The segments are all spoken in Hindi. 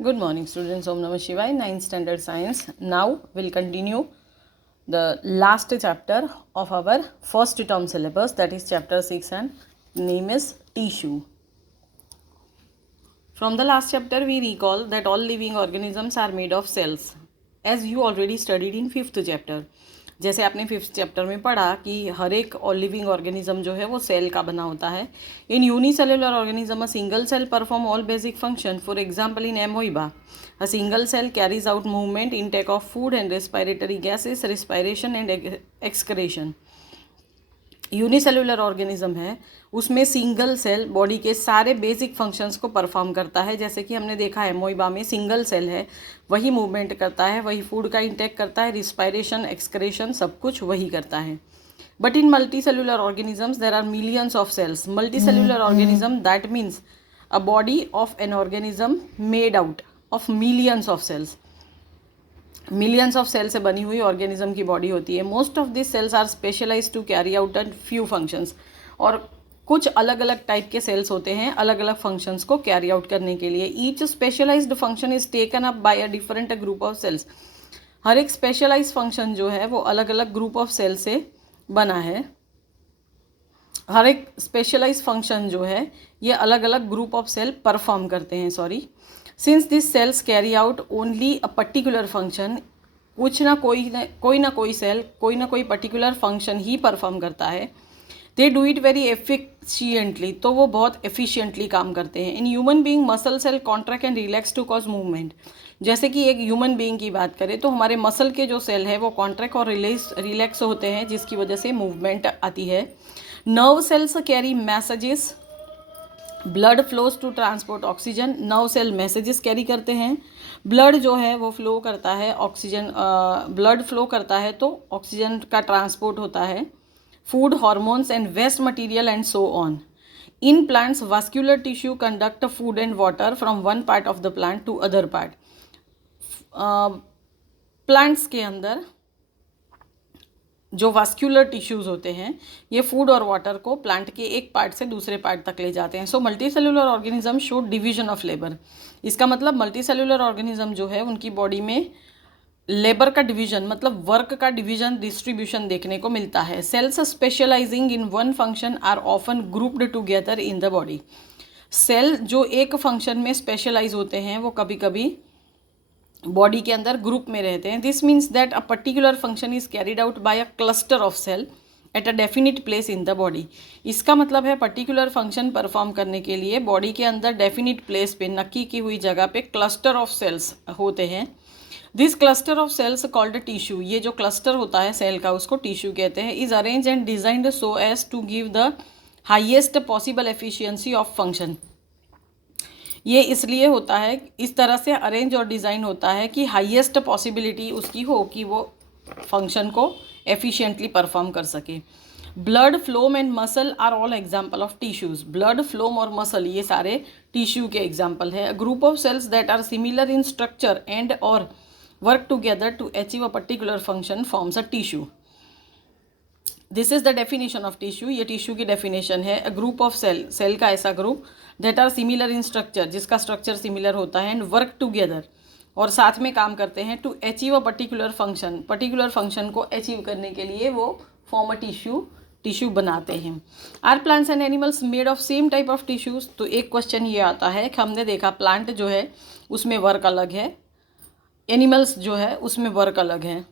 Good morning, students. Om Namah Shivaya, 9th Standard Science. Now we'll continue the last chapter of our first term syllabus, that is chapter 6, and name is tissue. From the last chapter, we recall that all living organisms are made of cells, as you already studied in 5th chapter. जैसे आपने 5th चैप्टर में पढ़ा कि हर एक लिविंग ऑर्गेनिज्म जो है वो सेल का बना होता है. In unicellular organism a single cell perform all basic function. For example in amoeba a single cell carries out movement, intake of food and respiratory gases, respiration and excretion. Unicellular organism है, उसमें सिंगल सेल बॉडी के सारे बेसिक फंक्शंस को परफॉर्म करता है. जैसे कि हमने देखा है एमोइबा में सिंगल सेल है, वही मूवमेंट करता है, वही फूड का इंटेक करता है, रिस्पायरेशन, एक्सक्रेशन सब कुछ वही करता है. But in multicellular organisms there are millions of cells. Multicellular organism that means a body of an organism made out of millions of cells. Millions of cell से बनी हुई ऑर्गेनिज्म की बॉडी होती है. Most of this cells are specialise to carry out and few functions. और कुछ अलग अलग टाइप के सेल्स होते हैं अलग अलग फंक्शंस को कैरी आउट करने के लिए. Each specialized function is taken up by a different group of cells. हर एक स्पेशलाइज फंक्शन जो है वो अलग अलग ग्रुप ऑफ सेल से बना है. हर एक स्पेशलाइज फंक्शन जो है ये अलग अलग ग्रुप ऑफ सेल परफॉर्म करते हैं. Since this cells carry out only a particular function, कुछ ना कोई सेल कोई ना कोई पर्टिकुलर फंक्शन ही परफॉर्म करता है. They do it very efficiently, तो वो बहुत एफिशिएंटली काम करते हैं. In human being muscle cell contract and relax to cause movement. जैसे कि एक ह्यूमन बीइंग की बात करें तो हमारे मसल के जो सेल है वो कॉन्ट्रैक्ट और रिलैक्स होते हैं, जिसकी वजह से मूवमेंट आती है. Nerve cells carry messages. Blood flows to transport oxygen. Nerve cell messages carry करते हैं. ब्लड जो है वो फ्लो करता है, ऑक्सीजन ब्लड फ्लो करता है तो ऑक्सीजन का ट्रांसपोर्ट होता है. Food, hormones and waste material and so on. In plants vascular tissue conduct food and water from one part of the plant to other part. Plants के अंदर जो वास्कुलर टिश्यूज़ होते हैं ये फूड और वाटर को प्लांट के एक पार्ट से दूसरे पार्ट तक ले जाते हैं. So multi cellular organism show division of labour. इसका मतलब मल्टी सेलुलर ऑर्गेनिज्म जो है उनकी बॉडी में लेबर का डिवीजन मतलब वर्क का डिवीजन डिस्ट्रीब्यूशन देखने को मिलता है. Cells specialising in one function are often grouped together in the body. Cell जो एक फंक्शन में स्पेशलाइज होते हैं वो कभी कभी बॉडी के अंदर ग्रुप में रहते हैं. This means that a particular function is carried out by a cluster of cell at a definite place in the body. इसका मतलब है पर्टिकुलर फंक्शन परफॉर्म करने के लिए बॉडी के अंदर डेफिनिट प्लेस पे नक्की की हुई जगह पे क्लस्टर ऑफ सेल्स होते हैं. This cluster of cells called tissue. ये जो क्लस्टर होता है सेल का उसको टिश्यू कहते हैं. Is arrange and designed so as to give the highest possible efficiency of function. ये इसलिए होता है, इस तरह से अरेंज और डिज़ाइन होता है कि हाईएस्ट पॉसिबिलिटी उसकी हो कि वो फंक्शन को एफिशिएंटली परफॉर्म कर सके. Blood, phloem and muscle are all example of tissues. Blood, phloem और मसल ये सारे टिश्यू के एग्जाम्पल है. Group of cells that are similar in structure and और work together to achieve a particular function forms a tissue. This is the definition of tissue. ये टिश्यू की डेफिनेशन है. A group of cell, cell का ऐसा group that are similar in structure, जिसका स्ट्रक्चर सिमिलर होता है, एंड वर्क टुगेदर और साथ में काम करते हैं, to achieve a particular function, particular function को अचीव करने के लिए वो फॉर्म अ टिश्यू बनाते हैं. Are plants and animals made of same type of tissues. तो एक क्वेश्चन ये आता है कि हमने देखा प्लांट जो है उसमें वर्क अलग है, एनिमल्स जो है उसमें वर्क अलग है,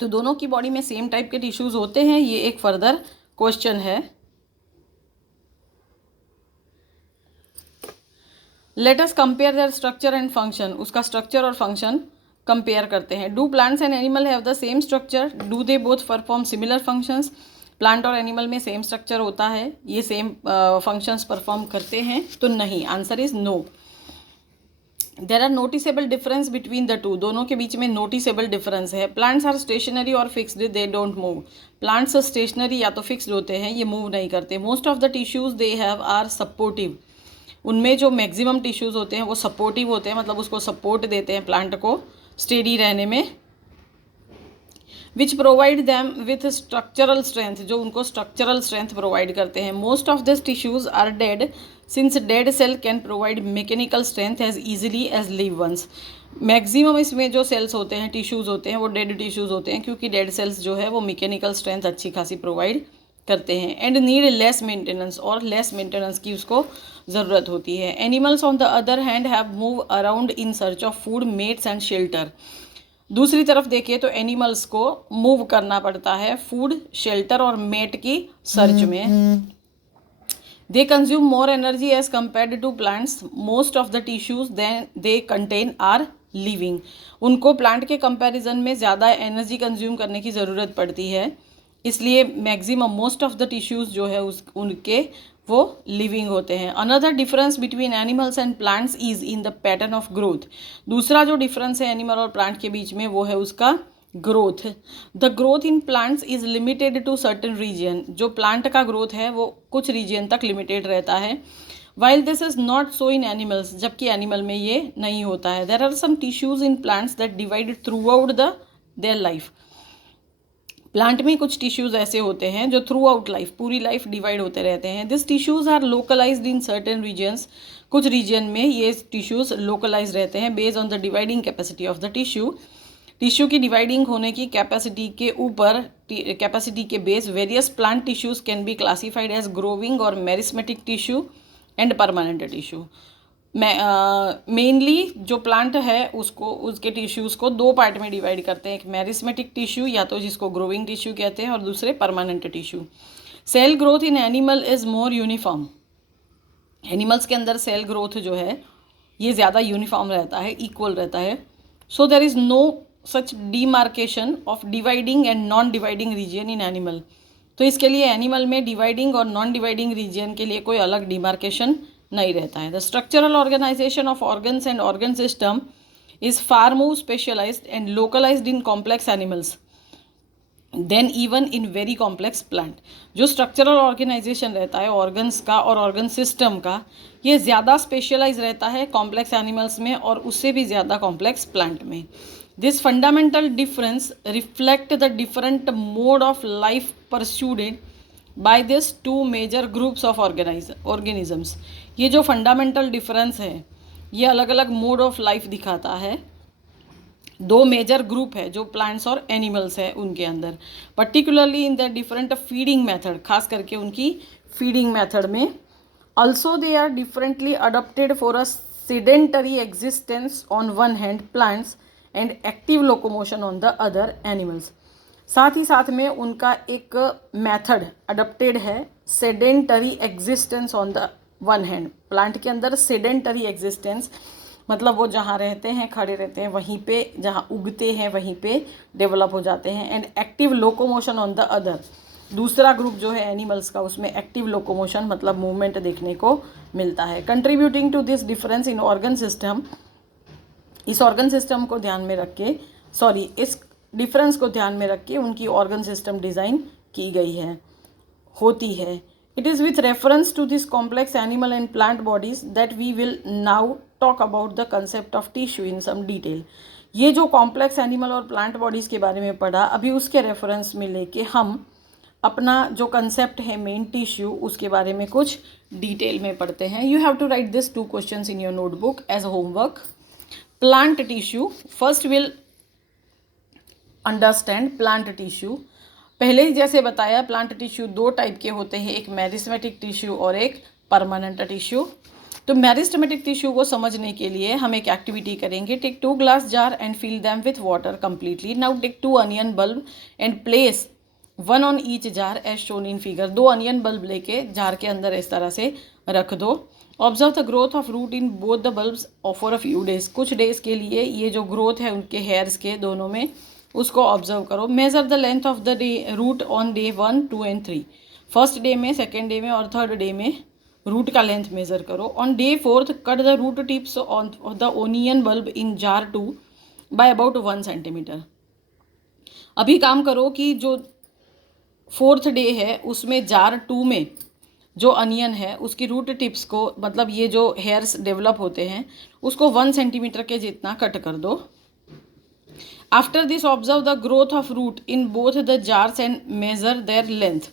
तो दोनों की बॉडी में सेम टाइप के टिश्यूज़ होते हैं. ये एक फर्दर क्वेश्चन है. Let us compare there structure and function. उसका स्ट्रक्चर और फंक्शन कंपेयर करते हैं. Do plants and animal have the same structure? Do they both perform similar functions? Plant और एनिमल में सेम स्ट्रक्चर होता है, ये सेम फंक्शंस परफॉर्म करते हैं? तो नहीं, answer is no. There are noticeable difference between the two. दोनों के बीच में नोटिसेबल डिफरेंस है. प्लांट्स आर स्टेशनरी और fixed, they don't move. Plants stationary या तो फिक्सड होते हैं, ये मूव नहीं करते. Most of the tissues they have are supportive. उनमें जो मैक्सिमम टिश्यूज़ होते हैं वो सपोर्टिव होते हैं, मतलब उसको सपोर्ट देते हैं प्लांट को स्टेडी रहने में. Which provide them with structural strength, जो उनको स्ट्रक्चरल स्ट्रेंथ प्रोवाइड करते हैं। Most of this tissues are dead since dead cell can provide mechanical strength as easily as live ones. Maximum इसमें जो सेल्स होते हैं, टिश्यूज़ होते हैं, वो डेड टिश्यूज़ होते हैं, क्योंकि डेड सेल्स जो है वो मैकेनिकल स्ट्रेंथ अच्छी खासी प्रोवाइड करते हैं। एंड नीड लेस मेंटेनेंस, और लेस मेंटेनेंस की उसको ज़रूरत होती है। Animals on the other hand have move around in search of food, mates and shelter. दूसरी तरफ देखिए तो एनिमल्स को मूव करना पड़ता है फूड, शेल्टर और मेट की सर्च में। They consume more energy as compared to plants. Most of the tissues they contain are living. उनको प्लांट के कंपैरिजन में ज़्यादा एनर्जी कंज्यूम करने की ज़रूरत पड़ती है, इसलिए maximum most of the tissues जो है उनके वो लिविंग होते हैं। Another difference between animals and plants is in the pattern of growth. दूसरा जो डिफरेंस है एनिमल और प्लांट के बीच में वो है उसका growth. The growth in plants is limited to certain region. जो प्लांट का ग्रोथ है वो कुछ रीजन तक लिमिटेड रहता है। While this is not so in animals, जबकि एनिमल में ये नहीं होता है। There are some tissues in plants that divided through the their life. Plant में कुछ टिश्यूज ऐसे होते हैं जो थ्रू आउट लाइफ, पूरी लाइफ डिवाइड होते रहते हैं। This tissues are localized in certain regions. कुछ रीजन में ये टिश्यूज लोकलाइज रहते हैं based on the dividing capacity of the tissue. Tissue की डिवाइडिंग होने की कैपेसिटी के ऊपर, कैपेसिटी के base, various plant tissues can be classified as growing और meristematic tissue and permanent tissue. Mainly जो प्लांट है उसको, उसके टिश्यूज़ को दो पार्ट में डिवाइड करते हैं। एक मेरिस्मेटिक टिश्यू, या तो जिसको ग्रोविंग टिश्यू कहते हैं, और दूसरे permanent tissue. Cell growth in animal is more uniform. Animals के अंदर सेल ग्रोथ जो है ये ज़्यादा यूनिफॉर्म रहता है, इक्वल रहता है। So there is no such demarcation of dividing and non dividing region in animal. तो इसके लिए एनिमल में डिवाइडिंग और नॉन डिवाइडिंग रीजन के लिए कोई अलग डिमार्केशन नहीं रहता है। The structural organization of organs and organ system is far more specialized and localized in complex animals than even in very complex plant. जो स्ट्रक्चरल ऑर्गेनाइजेशन रहता है ऑर्गन्स का और ऑर्गन सिस्टम का, ये ज़्यादा स्पेशलाइज रहता है कॉम्प्लेक्स एनिमल्स में और उससे भी ज़्यादा कॉम्प्लेक्स प्लांट में। This fundamental difference reflect the different mode of life pursued by this two major groups of organisms. ये जो फंडामेंटल डिफरेंस है ये अलग अलग मोड ऑफ लाइफ दिखाता है। दो मेजर ग्रुप है जो प्लांट्स और एनिमल्स है उनके अंदर, particularly in the different feeding method, खास करके उनकी फीडिंग मेथड में। Also they are differently adopted for a sedentary existence on one hand plants and active locomotion on the other animals. साथ ही साथ में उनका एक मेथड अडॉप्टेड है, sedentary existence on the one hand. प्लांट के अंदर सेडेंटरी एग्जिस्टेंस मतलब वो जहाँ रहते हैं, खड़े रहते हैं वहीं पे, जहाँ उगते हैं वहीं पे डेवलप हो जाते हैं। And active locomotion on the other, दूसरा ग्रुप जो है एनिमल्स का, उसमें एक्टिव लोकोमोशन मतलब मूवमेंट देखने को मिलता है। Contributing to this difference in organ system, इस ऑर्गन सिस्टम को ध्यान में रख के, इस डिफरेंस को ध्यान में रख के उनकी ऑर्गन सिस्टम डिज़ाइन की गई है, होती है। It is with reference to this complex animal and plant bodies that we will now talk about the concept of tissue in some detail. ये जो कॉम्प्लेक्स एनिमल और प्लांट बॉडीज़ के बारे में पढ़ा, अभी उसके रेफरेंस में लेके हम अपना जो कंसेप्ट है मेन टिश्यू, उसके बारे में कुछ डिटेल में पढ़ते हैं। You have to write this 2 questions in your notebook as homework. Plant tissue, first will understand plant tissue. पहले ही जैसे बताया प्लांट टिश्यू 2 टाइप के होते हैं, एक मेरिस्मेटिक टिश्यू और एक परमानेंट टिश्यू। तो मेरिस्मेटिक टिश्यू को समझने के लिए हम एक एक्टिविटी करेंगे। Take 2 glass jar and fill them with water completely. Now take 2 onion bulb and place 1 on each jar as shown in figure. 2 onion bulb लेके जार के अंदर इस तरह से रख दो। Observe the growth of root in both the bulbs for a few days. कुछ डेज के लिए ये जो ग्रोथ है उनके हेयर्स के दोनों में, उसको ऑब्जर्व करो। Measure the length of the day root on day 1, 2 and 3। First day में, सेकेंड डे में और थर्ड डे में रूट का लेंथ मेजर करो। On day 4th cut the root tips on the onion bulb in jar 2 by about 1 centimetre. अभी काम करो कि जो 4th डे है उसमें जार 2 में जो अनियन है उसकी रूट टिप्स को, मतलब ये जो हेयर्स डेवलप होते हैं, उसको 1 सेंटीमीटर के जितना कट कर दो। After this, observe the growth of root in both the jars and measure their length.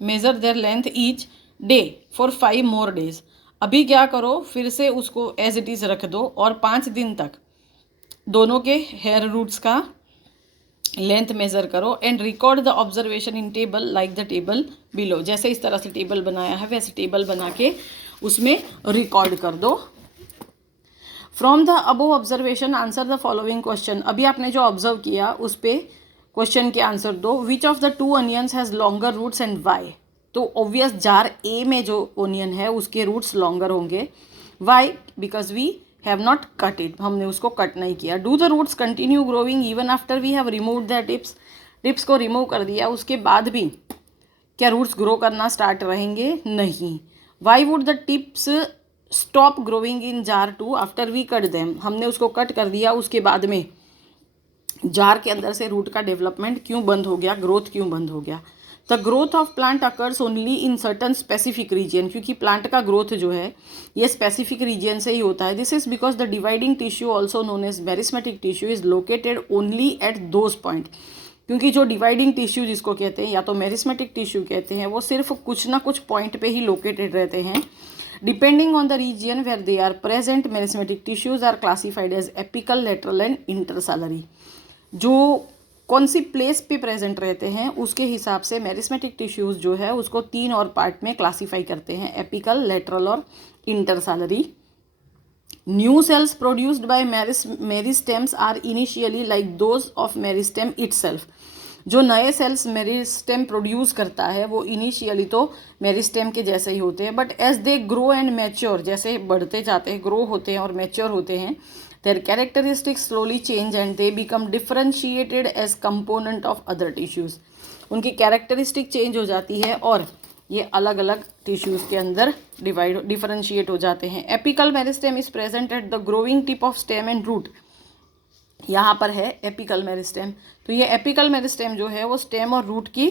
Measure their length each day for 5 more days. अभी क्या करो, फिर से उसको एज इट इज़ रख दो और 5 दिन तक दोनों के हेयर रूट्स का लेंथ मेज़र करो and record the observation in table like the table below. जैसे इस तरह से टेबल बनाया है वैसे टेबल बना के उसमें रिकॉर्ड कर दो. From the above observation answer the following question. अभी आपने जो ऑब्जर्व किया उस पर क्वेश्चन के आंसर दो. Which of the 2 onions has longer roots and why. तो ऑब्वियस जार ए में जो ओनियन है उसके रूट्स लॉन्गर होंगे. Why? Because we have not cut it, हमने उसको कट नहीं किया. Do the roots continue growing even after we have removed the tips. Tips को रिमूव कर दिया उसके बाद भी क्या रूट्स ग्रो करना स्टार्ट रहेंगे? नहीं. Why would the tips stop growing in jar 2 after we cut them. हमने उसको कट कर दिया उसके बाद में जार के अंदर से रूट का डेवलपमेंट क्यों बंद हो गया, ग्रोथ क्यों बंद हो गया? The growth of plant occurs only in certain specific region. क्योंकि प्लांट का ग्रोथ जो है ये स्पेसिफिक रीजन से ही होता है. This is because the dividing tissue also known as meristematic tissue is located only at those point. क्योंकि जो डिवाइडिंग टिश्यू जिसको कहते हैं या तो मेरिस्मेटिक टिश्यू कहते हैं वो सिर्फ कुछ ना कुछ पॉइंट पे ही लोकेटेड रहते हैं. Depending on the region where they are present meristematic tissues are classified as apical, lateral and intercalary. जो कौन सी प्लेस पे प्रेजेंट रहते हैं उसके हिसाब से मेरिस्मेटिक टिश्यूज जो है उसको 3 और पार्ट में क्लासीफाई करते हैं, एपिकल, लेटरल और intercalary. New cells produced by meristems are initially like those of meristem itself. जो नए सेल्स मेरिस्टेम प्रोड्यूस करता है वो इनिशियली तो मेरिस्टेम के जैसे ही होते हैं. But as they grow and mature, जैसे बढ़ते जाते हैं, ग्रो होते हैं और मैच्योर होते हैं, their characteristics slowly change and they become differentiated as component of other tissues. उनकी कैरेक्टरिस्टिक चेंज हो जाती है और ये अलग अलग टिश्यूज़ के अंदर डिफरेंशिएट हो जाते हैं. Apical meristem is present at the growing tip of stem and root. यहाँ पर है एपिकल मेरिस्टेम. तो ये एपिकल मेरिस्टेम जो है वो स्टेम और रूट की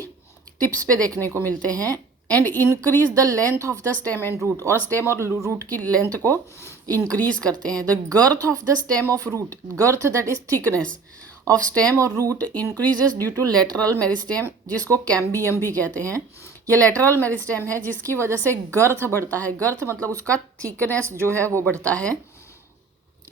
टिप्स पे देखने को मिलते हैं. And increase the length of the stem and root, और स्टेम और रूट की लेंथ को इंक्रीज करते हैं. The girth of the stem of root, girth that is thickness of stem और root increases due to lateral meristem, जिसको कैम्बियम भी कहते हैं. ये लेटरल मेरिस्टेम है जिसकी वजह से गर्थ बढ़ता है. गर्थ मतलब उसका थिकनेस जो है वो बढ़ता है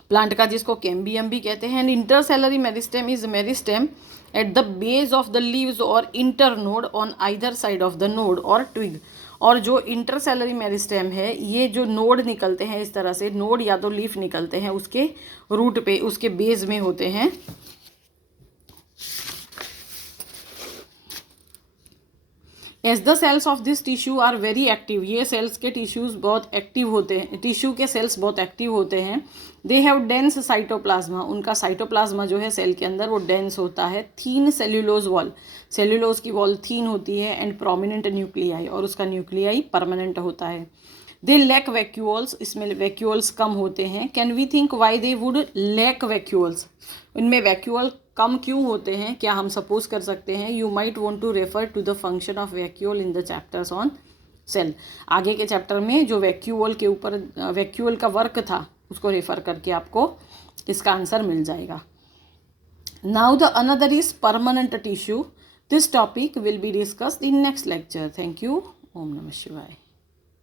प्लांट का, जिसको कैम्बियम भी कहते हैं. And intercalary meristem is meristem at the base of the leaves और inter node on either side of the node और ट्विग. और जो इंटरसेलरी मेरिस्टेम है ये जो नोड निकलते हैं इस तरह से, नोड या तो लीफ निकलते हैं उसके रूट पे, उसके बेस में होते हैं. As the cells of this tissue are very active, ये सेल्स के टिश्यूज बहुत एक्टिव होते हैं, टिश्यू के सेल्स बहुत एक्टिव होते हैं. दे हैव डेंस साइटोप्लाज्मा, उनका साइटोप्लाज्मा जो है सेल के अंदर वो डेंस होता है. थीन सेल्यूलोज वॉल, सेल्यूलोज की वॉल थीन होती है. एंड प्रोमिनेंट न्यूक्लियाई, और उसका न्यूक्लियाई परमानेंट होता है. दे लैक वैक्यूल्स, इसमें वैक्यूल्स कम होते हैं. Can we think why they would lack vacuoles, इनमें वैक्यूल कम क्यों होते हैं, क्या हम सपोज कर सकते हैं? You might want to refer to the function of vacuole in the chapters on cell. आगे के चैप्टर में जो वैक्यूल के ऊपर वैक्यूल का वर्क था उसको रेफर करके आपको इसका आंसर मिल जाएगा. Now the another is permanent tissue. This topic will be discussed in next lecture. Thank you. ओम नमः शिवाय.